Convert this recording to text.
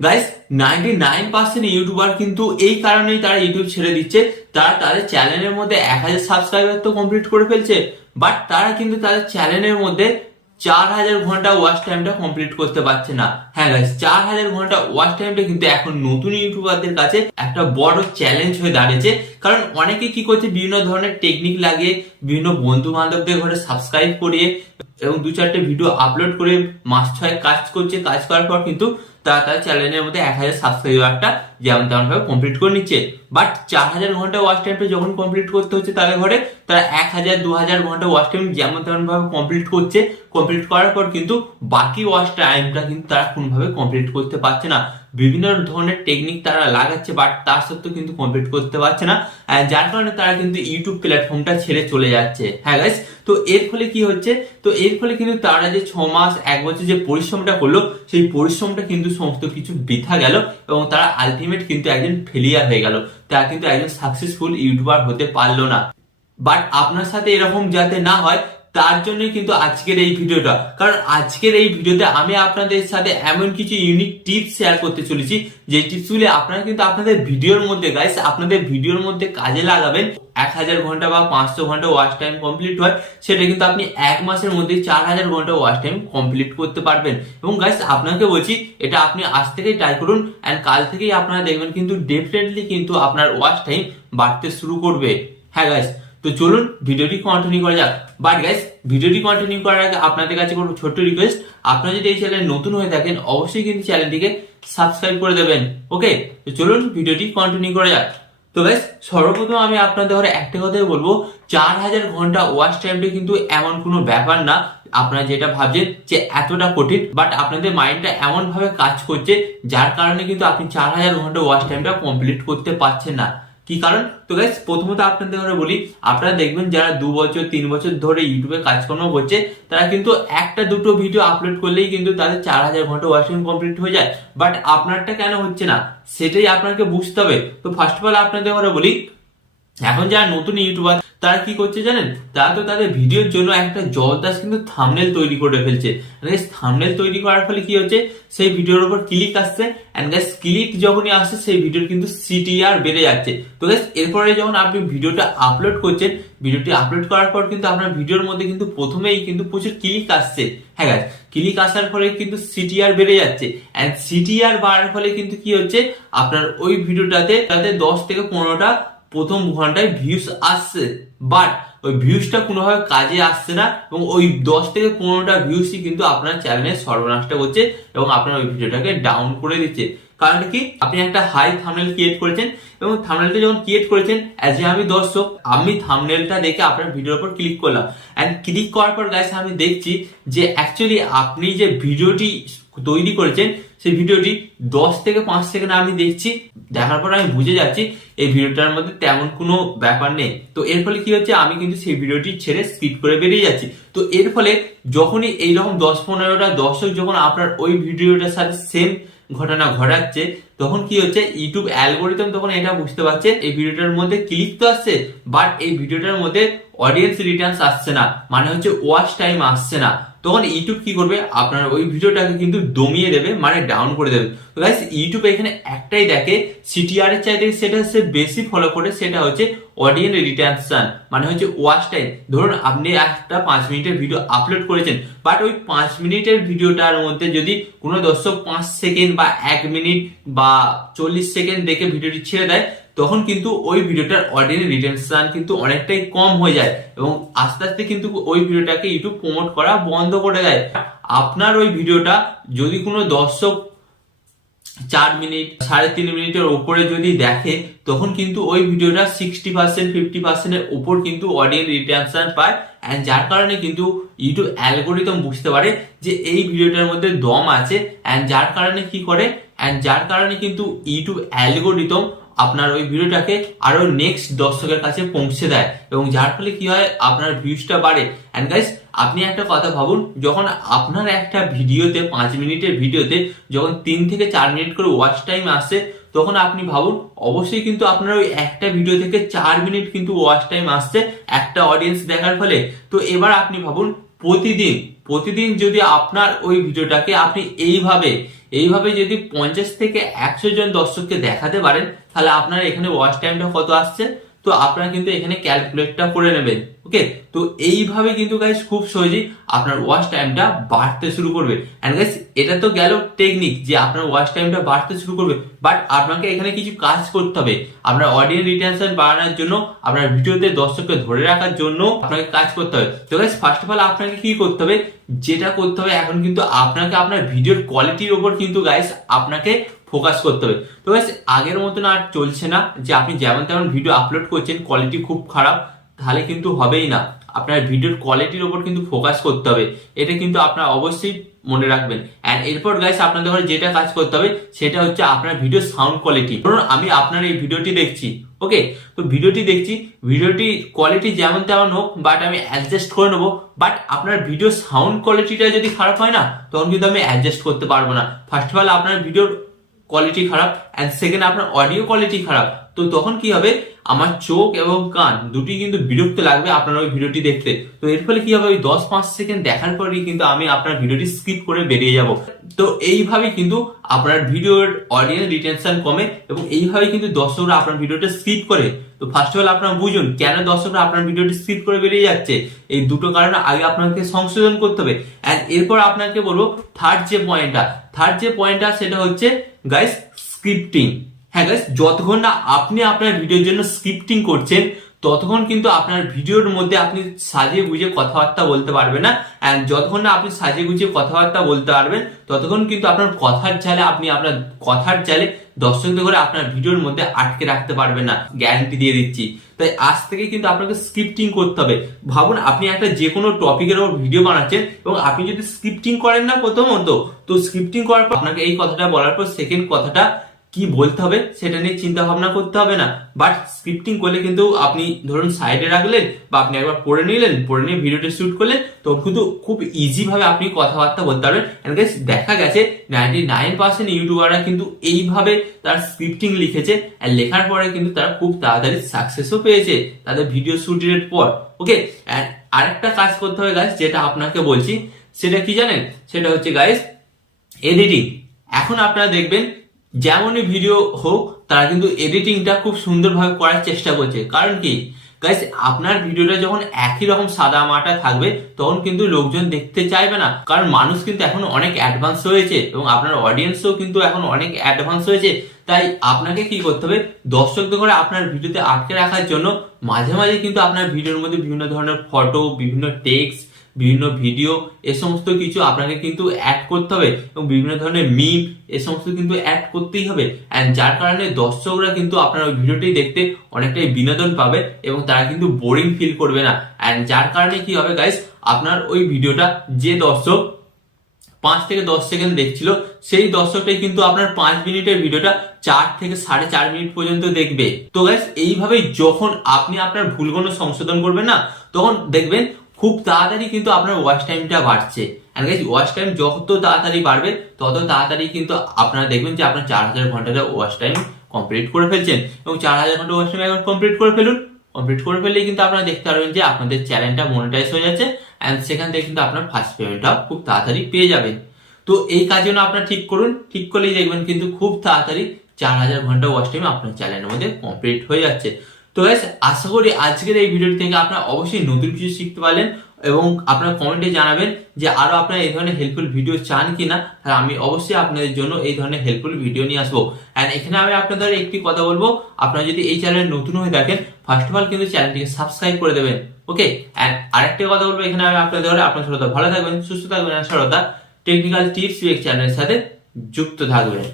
Guys 99% YouTuber কিন্তু এই কারণেই তারা ইউটিউব ছেড়ে দিচ্ছে। তারা তাদের চ্যানেলের মধ্যে 1000 সাবস্ক্রাইবার তো কমপ্লিট করে ফেলছে, বাট তারা কিন্তু তাদের চ্যানেলের মধ্যে 4000 ঘন্টা ওয়াচ টাইমটা কমপ্লিট করতে পারছে না। হ্যাঁ গাইস, 4000 ঘন্টা ওয়াচ টাইমটা কিন্তু এখন নতুন ইউটিউবারদের কাছে একটা বড় চ্যালেঞ্জ হয়ে দাঁড়িয়েছে। কারণ অনেকে কি করছে, বিভিন্ন ধরনের টেকনিক লাগিয়ে বিভিন্ন বন্ধু বান্ধবদের ঘরে সাবস্ক্রাইব করিয়ে এবং 2-4টে ভিডিও আপলোড করে মাস 6 কাজ করছে। কাজ করার পর কিন্তু তারা তার চ্যানেলের মধ্যে 1000 সাবস্ক্রাইবারটা যেমন তেমন ভাবে কমপ্লিট করে নিচ্ছে। বাট 4000 ঘন্টা ওয়াচ টাইমটা যখন কমপ্লিট করতে হচ্ছে তাদের ঘরে, তারা 1000-2000 ঘন্টা ওয়াচ টাইম যেমন তেমন ভাবে কমপ্লিট করছে। কমপ্লিট করার পর কিন্তু বাকি ওয়াচ টাইমটা কিন্তু তারা কোনোভাবে কমপ্লিট করতে পারছে না। বিভিন্ন ধরনের টেকনিক তারা লাগাচ্ছে, বাট তার সত্ত্বেও কিন্তু কমপ্লিট করতে পারছে না, যার কারণে তারা কিন্তু ইউটিউব প্ল্যাটফর্মটা ছেড়ে চলে যাচ্ছে। হ্যাঁ গাইস, তো এর ফলে কি হচ্ছে, তো এর ফলে কিন্তু তারা যে 6 মাস 1 বছর যে পরিশ্রমটা করলো, সেই পরিশ্রমটা কিন্তু সমস্ত কিছু বৃথা গেল এবং তারা আলটিমেট কিন্তু একজন ফেলিয়ার হয়ে গেল। তারা কিন্তু একজন সাকসেসফুল ইউটিউবার হতে পারলো না। বাট আপনার সাথে এরকম যাতে না হয়, তার জন্য কিন্তু আজকের এই ভিডিওটা। কারণ আজকের এই ভিডিওতে আমি আপনাদের সাথে এমন কিছু ইউনিক টিপস শেয়ার করতে চলেছি, যে টিপসগুলি আপনারা কিন্তু আপনাদের ভিডিওর মধ্যে গাইস, আপনাদের ভিডিওর মধ্যে কাজে লাগাবেন। 1000 ঘন্টা বা 500 ঘন্টা ওয়াচ টাইম কমপ্লিট হয়, সেটা কিন্তু আপনি 1 মাসের মধ্যে 4000 ঘন্টা ওয়াচ টাইম কমপ্লিট করতে পারবেন। এবং গাইস আপনাকে বলছি, এটা আপনি আজ থেকেই ট্রাই করুন, এন্ড কাল থেকেই আপনারা দেখবেন কিন্তু ডেফিনেটলি কিন্তু আপনার ওয়াচ টাইম বাড়তে শুরু করবে। হ্যাঁ গাইস, তো চলুন ভিডিওটি কন্টিনিউ করা যাক। বাট গাইস, ভিডিওটি কন্টিনিউ করার আগে আপনাদের কাছে কোনো ছোট্ট রিকোয়েস্ট, আপনারা যদি এই চ্যানেলে নতুন হয়ে থাকেন অবশ্যই কিন্তু চ্যানেলটিকে সাবস্ক্রাইব করে দেবেন। ওকে, তো চলুন ভিডিওটি কন্টিনিউ করা যাক। তো গাইস, সর্বপ্রথম আমি আপনাদের ঘরে একটা কথাই বলবো, 4000 ঘন্টা ওয়াচ টাইমটা কিন্তু এমন কোনো ব্যাপার না আপনারা যেটা ভাবছেন যে এতটা কঠিন। বাট আপনাদের মাইন্ডটা এমন ভাবে কাজ করছে, যার কারণে কিন্তু আপনি 4000 ঘন্টা ওয়াচ টাইমটা কমপ্লিট করতে পারছেন না। কি কারণ? তো গাইস, প্রথমত আপনাদের ঘরে বলি, আপনারা দেখবেন যারা 2 বছর 3 বছর ধরে ইউটিউবে কাজকর্ম করছে, তারা কিন্তু একটা দুটো ভিডিও আপলোড করলেই কিন্তু তাদের 4000 ঘন্টা ওয়াচ টাইম কমপ্লিট হয়ে যায়। বাট আপনারটা কেন হচ্ছে না, সেটাই আপনাকে বুঝতে হবে। তো ফার্স্ট অফ অল আপনাদের ঘরে বলি, এখন যারা নতুন ইউটিউবার তারা কি করছে জানেন, তারা তো তাদের ভিডিওর জন্য একটা জবরদস্ত কিন্তু থাম্বনেল তৈরি করে ফেলছে। থাম্বনেল তৈরি করার ফলে কি হচ্ছে, সেই ভিডিওর উপর ক্লিক আসছে, এন্ড গাইস ক্লিক যখনই আসছে সেই ভিডিওর কিন্তু সিটিআর বেড়ে যাচ্ছে। তো গাইস, এরপরে যখন আপনি ভিডিওটা আপলোড করছেন, ভিডিওটি আপলোড করার পর কিন্তু আপনার ভিডিওর মধ্যে কিন্তু প্রথমেই কিন্তু প্রচুর ক্লিক আসছে। হ্যাঁ গাইস, ক্লিক আসার ফলে কিন্তু সিটিআর বেড়ে যাচ্ছে, এন্ড সিটিআর বাড়ার ফলে কিন্তু কি হচ্ছে, আপনার ওই ভিডিওটাতে 10 থেকে 15টা প্রথম ঘন্টায় ভিউজ আসছে, বাট ওই ভিউজটা কোনোভাবে কাজে আসছে না, এবং ওই 10 থেকে 15টা ভিউজই কিন্তু আপনার চ্যানেলের সর্বনাশটা করছে এবং আপনার ওই ভিডিওটাকে ডাউন করে দিচ্ছে। কারণটা কি, আপনি একটা হাই থাম্বনেল ক্রিয়েট করেছেন, এবং থাম্বনেলটা যখন ক্রিয়েট করেছেন, অ্যাজ এ আমি দর্শক, আমি থাম্বনেলটা দেখে আপনার ভিডিওর উপর ক্লিক করলাম, এন্ড ক্লিক করার পর গাইস আমি দেখছি যে অ্যাকচুয়ালি আপনি যে ভিডিওটি তৈরি করেছেন, সেই ভিডিওটি 10 থেকে 5 সেকেন্ড আমি দেখছি। দেখার পর আমি বুঝে যাচ্ছি এই ভিডিওটার মধ্যে তেমন কোনো ব্যাপার নেই। তো এর ফলে কি হচ্ছে, আমি কিন্তু সেই ভিডিওটি ছেড়ে স্কিপ করে বেরিয়ে যাচ্ছি। তো এর ফলে যখনই এইরকম 10-15টা দর্শক যখন আপনার ওই ভিডিওটার সাথে সেম ঘটনা ঘটাচ্ছে, তখন কি হচ্ছে, ইউটিউব অ্যালগোরিদম তখন এটা বুঝতে পারছে এই ভিডিওটার মধ্যে ক্লিক তো আসছে, বাট এই ভিডিওটার মধ্যে অডিয়েন্স রিটার্নস আসছে না, মানে হচ্ছে ওয়াচ টাইম আসছে না। তখন ইউটিউব কি করবে, আপনার ওই ভিডিওটাকে কিন্তু দমিয়ে দেবে, মানে ডাউন করে দেবে। তো গাইস, ইউটিউব এখানে একটাই দেখে, সিটিআর এর চাইতে সেটা সে বেশি ফলো করে, সেটা হচ্ছে অডিয়েন্স রিটেনশন, মানে হচ্ছে ওয়াচ টাইম। ধরুন আপনি একটা 5 মিনিটের ভিডিও আপলোড করেছেন, বাট ওই 5 মিনিটের ভিডিওটার মধ্যে যদি কোনো দর্শক 5 সেকেন্ড বা 1 মিনিট বা 40 সেকেন্ড দেখে ভিডিওটি ছেড়ে দেয়, তখন কিন্তু ওই ভিডিওটার অডিয়েন্স রিটেনশন কিন্তু অনেকটাই কম হয়ে যায়, এবং আস্তে আস্তে কিন্তু ওই ভিডিওটাকে ইউটিউব প্রমোট করা বন্ধ করে দেয়। আপনার ওই ভিডিওটা যদি কোনো দর্শক 4 মিনিট 3.5 মিনিটের উপরে যদি দেখে, তখন কিন্তু ওই ভিডিওটা 60% 50% এর উপর কিন্তু অডিয়েন্স রিটেনশন পায়, এন্ড যার কারণে কিন্তু ইউটিউব অ্যালগোরিদম বুঝতে পারে যে এই ভিডিওটার মধ্যে দম আছে, এন্ড যার কারণে কি করে, এন্ড যার কারণে কিন্তু ইউটিউব অ্যালগোরিদম আপনার ওই ভিডিওটাকে আরো নেক্সট দর্শকের কাছে পৌঁছে দেয়, এবং যার ফলে কি হয়, আপনার ভিউজটা বাড়ে। এন্ড গাইস, আপনি একটা কথা ভাবুন, যখন আপনার একটা ভিডিওতে 5 মিনিটের ভিডিওতে যখন 3 থেকে 4 মিনিট করে ওয়াচ টাইম আসে, তখন আপনি ভাবুন, অবশ্যই কিন্তু আপনার ওই একটা ভিডিও থেকে 4 মিনিট কিন্তু ওয়াচ টাইম আসছে একটা অডিয়েন্স দেখার ফলে। তো এবার আপনি ভাবুন, প্রতিদিন যদি আপনার ওই ভিডিওটাকে আপনি এইভাবে যদি 50 থেকে 100 জন দর্শককে দেখাতে পারেন, তাহলে আপনার এখানে ওয়াচ টাইমটা কত আসছে, তো আপনারা কিন্তু এখানে ক্যালকুলেটটা করে নেবেন। ওকে, তো এইভাবে কিন্তু গাইস খুব সহজেই আপনার ওয়াচ টাইমটা বাড়তে শুরু করবে। এন্ড গাইস এটা তো গেল টেকনিক যে আপনার ওয়াচ টাইমটা বাড়তে শুরু করবে, বাট আপনাকে এখানে কিছু কাজ করতে হবে। আপনার অডিয়েন্স রিটেনশন বাড়ানোর জন্য, আপনার ভিডিওতে দর্শককে ধরে রাখার জন্য আপনাকে কাজ করতে হবে। তো গাইস ফার্স্ট অফ অল আপনাকে কি করতে হবে, যেটা করতে হবে এখন কিন্তু আপনাকে আপনার ভিডিওর কোয়ালিটির উপর কিন্তু গাইস আপনাকে ফোকাস করতে হবে। তো গাইস আগের মতন আর চলছে না যে আপনি যেমন তেমন ভিডিও আপলোড করছেন, কোয়ালিটি খুব খারাপ, তাহলে কিন্তু হবেই না। আপনার ভিডিওর কোয়ালিটির উপর কিন্তু ফোকাস করতে হবে, এটা কিন্তু আপনার অবশ্যই মনে রাখবেন। এন্ড এরপর গাইস আপনাদের ঘরে যেটা কাজ করতে হবে সেটা হচ্ছে আপনার ভিডিও সাউন্ড কোয়ালিটি। ধরুন আমি আপনার এই ভিডিওটি দেখছি, ওকে, তো ভিডিওটি কোয়ালিটি যেমন তেমন হোক, বাট আমি অ্যাডজাস্ট করে নেবো। বাট আপনার ভিডিও সাউন্ড কোয়ালিটিটা যদি খারাপ হয় না, তখন কিন্তু আমি অ্যাডজাস্ট করতে পারবো না। ফার্স্ট অফ অল আপনার ভিডিওর কোয়ালিটি খারাপ, এন্ড সেকেন্ড আপনার অডিও কোয়ালিটি খারাপ, তো তখন কি হবে, আমার চোখ এবং কান দুটি কিন্তু বিরক্ত লাগবে আপনার ওই ভিডিওটি দেখতে। তো এর ফলে কি হবে, ওই 10-5 সেকেন্ড দেখার পরেই কিন্তু আমি আপনার ভিডিওটি স্কিপ করে বেরিয়ে যাব। তো এইভাবে কিন্তু আপনার ভিডিওর অডিয়েন্স রিটেনশন কমে, এবং এইভাবে কিন্তু দর্শকরা আপনার ভিডিওটা স্কিপ করে। তো ফার্স্ট অফ অল আপনারা বুঝুন কেন দর্শকরা আপনার ভিডিওটি স্কিপ করে বেরিয়ে যাচ্ছে। এই দুটো কারণে আগে আপনাকে সংশোধন করতে হবে। এন্ড এরপর আপনাকে বলবো থার্ড যে পয়েন্টটা সেটা হচ্ছে গাইস স্ক্রিপ্টিং। হ্যাঁ গাইস, যতক্ষণ না আপনি আপনার ভিডিওর জন্য স্ক্রিপ্টিং করছেন, ততক্ষণ কিন্তু আপনার ভিডিওর মধ্যে আপনি সাজিয়ে গুজিয়ে কথাবার্তা বলতে পারবেন না। এন্ড যতক্ষণ না আপনি সাজিয়ে গুজিয়ে কথাবার্তা বলতে পারবেন, ততক্ষণ কিন্তু আপনার কথার জালে দর্শকদের করে আপনার ভিডিওর মধ্যে আটকে রাখতে পারবেন না, গ্যারান্টি দিয়ে দিচ্ছি। তাই আজ থেকে কিন্তু আপনাকে স্ক্রিপ্টিং করতে হবে। ভাবুন আপনি একটা যে কোনো টপিকের উপর ভিডিও বানাচ্ছেন, এবং আপনি যদি স্ক্রিপ্টিং করেন না প্রথমত, তো স্ক্রিপ্টিং করার পর আপনাকে এই কথাটা বলার পর সেকেন্ড কথাটা কি বলতে হবে সেটা নিয়ে চিন্তা ভাবনা করতে হবে না। বাট স্ক্রিপ্টিং করলে কিন্তু আপনি ধরুন সাইডে রাখলেন, বা আপনি একবার পড়ে নিয়ে ভিডিওটা শুট করলেন, তো কিন্তু খুব ইজি ভাবে আপনি কথাবার্তা বলতে পারবেন। দেখা গেছে 99% ইউটিউবাররা কিন্তু এইভাবে তার স্ক্রিপ্টিং লিখেছে, আর লেখার পরে কিন্তু তারা খুব তাড়াতাড়ি সাকসেসও পেয়েছে তাদের ভিডিও শুটের পর। ওকে, আরেকটা কাজ করতে হবে গাইস, যেটা আপনাকে বলছি, সেটা কি জানেন, সেটা হচ্ছে গাইস এডিটিং। এখন আপনারা দেখবেন যেমনই ভিডিও হোক, তারা কিন্তু এডিটিংটা খুব সুন্দরভাবে করার চেষ্টা করছে। কারণ কি গাইস, আপনার ভিডিওটা যখন একই রকম সাদা মাটা থাকবে, তখন কিন্তু লোকজন দেখতে চাইবে না। কারণ মানুষ কিন্তু এখন অনেক অ্যাডভান্স হয়েছে, এবং আপনার অডিয়েন্সও কিন্তু এখন অনেক অ্যাডভান্স হয়েছে। তাই আপনাকে কি করতে হবে, দর্শকদের করে আপনার ভিডিওতে আটকে রাখার জন্য মাঝে মাঝে কিন্তু আপনার ভিডিওর মধ্যে বিভিন্ন ধরনের ফটো, বিভিন্ন টেক্সট, বিভিন্ন ভিডিও, এ সমস্ত কিছু আপনাকে কিন্তু অ্যাড করতে হবে, এবং বিভিন্ন ধরনের মিম, এ সমস্ত কিন্তু অ্যাড করতেই হবে। এন্ড যার কারণে দর্শকরা কিন্তু আপনার ওই ভিডিওটি দেখতে অনেকটাই বিনোদন পাবে, এবং তারা কিন্তু বোরিং ফিল করবে না। এন্ড যার কারণে কি হবে গাইস, আপনার ওই ভিডিওটা যে দর্শক 5 থেকে 10 সেকেন্ড দেখছিল, সেই দর্শকটাই কিন্তু আপনার 5 মিনিটের ভিডিওটা 4 থেকে 4.5 মিনিট পর্যন্ত দেখবে। তো গাইস এইভাবেই যখন আপনি আপনার ভুলগুলো সংশোধন করবেন না, তখন দেখবেন খুব তাড়াতাড়ি কিন্তু আপনার ওয়াচ টাইমটা বাড়ছে। এন্ড গাইস ওয়াচ টাইম যত তাড়াতাড়ি বাড়বে, তত তাড়াতাড়ি কিন্তু আপনারা দেখবেন যে আপনার 4000 ঘন্টাটা ওয়াচ টাইম কমপ্লিট করে ফেলছেন। এবং 4000 ঘন্টা ওয়াচ টাইম এখন কমপ্লিট করে ফেললেই কিন্তু আপনারা দেখতে পারবেন যে আপনাদের চ্যানেলটা মনিটাইজ হয়ে যাচ্ছে, এন্ড সেখান থেকে কিন্তু আপনার ফার্স্ট পেমেন্টটা খুব তাড়াতাড়ি পেয়ে যাবেন। তো এই কাজগুলো আপনারা ঠিক করুন, ঠিক করলেই দেখবেন কিন্তু খুব তাড়াতাড়ি 4000 ঘন্টা ওয়াচ টাইম আপনার চ্যানেলের মধ্যে কমপ্লিট হয়ে যাচ্ছে। তো গাইস আশা করি আজকের এই ভিডিওটি থেকে আপনারা অবশ্যই নতুন কিছু শিখতে পারলেন, এবং আপনারা কমেন্টে জানাবেন যে আরো আপনারা এই ধরনের হেল্পফুল ভিডিও চান কিনা, তাহলে আমি অবশ্যই আপনাদের জন্য এই ধরনের হেল্পফুল ভিডিও নিয়ে আসবো। এন্ড এখানে আমি আপনাদের একটি কথা বলবো, আপনারা যদি এই চ্যানেলে নতুন হয়ে থাকেন, ফার্স্ট অফ অল কিন্তু চ্যানেলটিকে সাবস্ক্রাইব করে দেবেন। ওকে, এন্ড আরেকটা কথা বলবো, এখানে আমি আপনাদের আপনার শ্রোতা ভালো থাকবেন, সুস্থ থাকবেন, আর শ্রোতা টেকনিক্যাল টিপস চ্যানেলের সাথে যুক্ত থাকবেন।